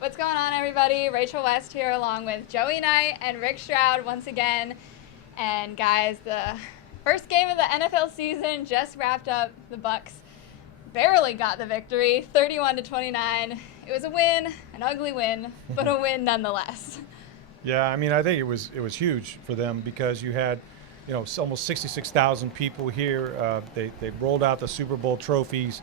What's going on, everybody? Rachel West here along with Joey Knight and Rick Stroud once again. And guys, the first game of the NFL season just wrapped up. The Bucs barely got the victory, 31-29. It was a win, an ugly win, but a win nonetheless. Yeah, I mean, I think it was huge for them because you had, almost 66,000 people here. They rolled out the Super Bowl trophies.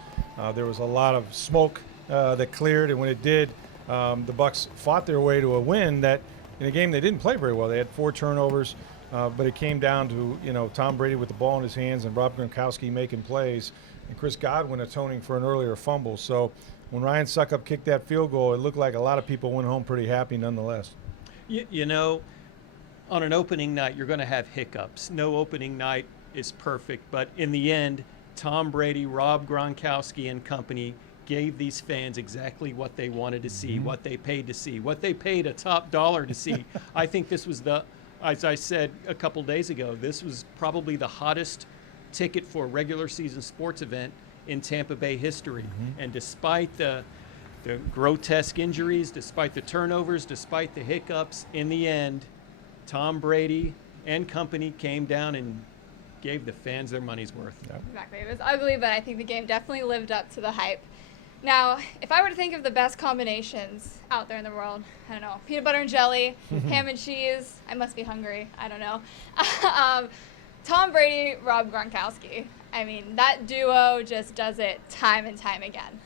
There was a lot of smoke that cleared, and when it did, the Bucs fought their way to a win that in a game they didn't play very well. They had 4 turnovers, but it came down to Tom Brady with the ball in his hands and Rob Gronkowski making plays and Chris Godwin atoning for an earlier fumble. So when Ryan Suckup kicked that field goal, it looked like a lot of people went home pretty happy nonetheless. On an opening night, you're going to have hiccups. No opening night is perfect, but in the end, Tom Brady, Rob Gronkowski, and company gave these fans exactly what they wanted to see, what they paid to see, what they paid a top dollar to see. I think this was as I said a couple days ago, this was probably the hottest ticket for a regular season sports event in Tampa Bay history. And despite the grotesque injuries, despite the turnovers, despite the hiccups, in the end, Tom Brady and company came down and gave the fans their money's worth. Yep. Exactly. It was ugly, but I think the game definitely lived up to the hype. Now, if I were to think of the best combinations out there in the world, I don't know, peanut butter and jelly, ham and cheese, I must be hungry, I don't know. Tom Brady, Rob Gronkowski. I mean, that duo just does it time and time again.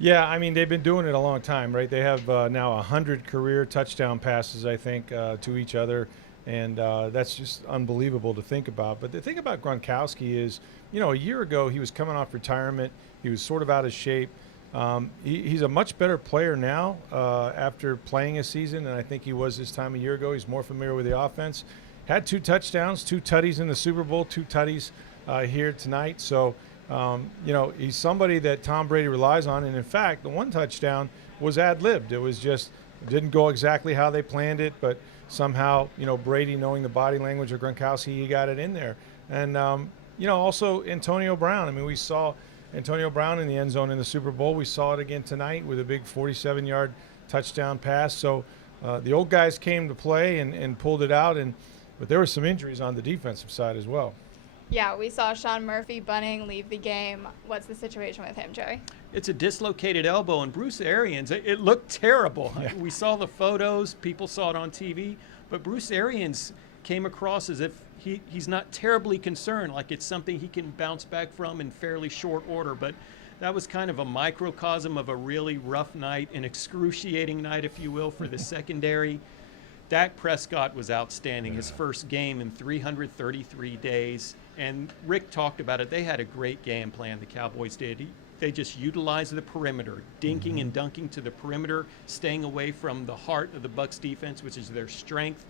Yeah, I mean, they've been doing it a long time, right? They have now 100 career touchdown passes, I think, to each other, and that's just unbelievable to think about. But the thing about Gronkowski is, a year ago he was coming off retirement. He was sort of out of shape. He's a much better player now after playing a season, and I think he was this time a year ago. He's more familiar with the offense. Had 2 touchdowns, 2 tutties in the Super Bowl, 2 tutties here tonight. So, he's somebody that Tom Brady relies on. And, in fact, the 1 touchdown was ad-libbed. It was just it didn't go exactly how they planned it, but somehow, Brady, knowing the body language of Gronkowski, he got it in there. And, also Antonio Brown. I mean, we saw Antonio Brown in the end zone in the Super Bowl. We saw it again tonight with a big 47-yard touchdown pass. So the old guys came to play and pulled it out. But there were some injuries on the defensive side as well. Yeah, we saw Sean Murphy-Bunting leave the game. What's the situation with him, Joey? It's a dislocated elbow, and Bruce Arians, it looked terrible. Yeah. We saw the photos, people saw it on TV, but Bruce Arians came across as if he's not terribly concerned, like it's something he can bounce back from in fairly short order. But that was kind of a microcosm of a really rough night, an excruciating night, if you will, for the secondary. Dak Prescott was outstanding, his first game in 333 days. And Rick talked about it. They had a great game plan, the Cowboys did. They just utilized the perimeter, dinking and dunking to the perimeter, staying away from the heart of the Bucs defense, which is their strength.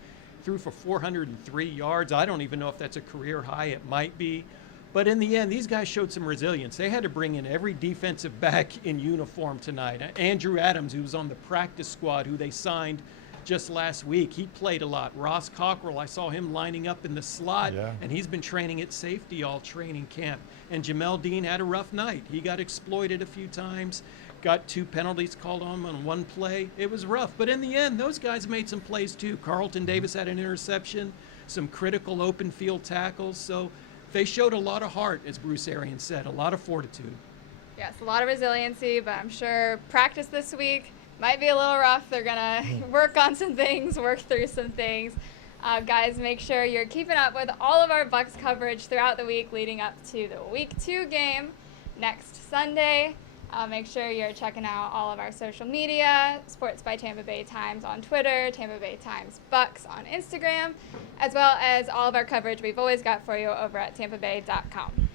Threw for 403 yards. I don't even know if that's a career high. It might be. But in the end, these guys showed some resilience. They had to bring in every defensive back in uniform tonight. Andrew Adams, who was on the practice squad, who they signed just last week, he played a lot. Ross Cockrell, I saw him lining up in the slot, and he's been training at safety all training camp. And Jamel Dean had a rough night. He got exploited a few times, got 2 penalties called on him on 1 play. It was rough, but in the end, those guys made some plays too. Carlton Davis had an interception, some critical open field tackles, so they showed a lot of heart, as Bruce Arians said, a lot of fortitude. Yes, a lot of resiliency, but I'm sure practice this week might be a little rough. They're going to work on some things, work through some things. Guys, make sure you're keeping up with all of our Bucs coverage throughout the week leading up to the Week 2 game next Sunday. Make sure you're checking out all of our social media, Sports by Tampa Bay Times on Twitter, Tampa Bay Times Bucs on Instagram, as well as all of our coverage we've always got for you over at tampabay.com.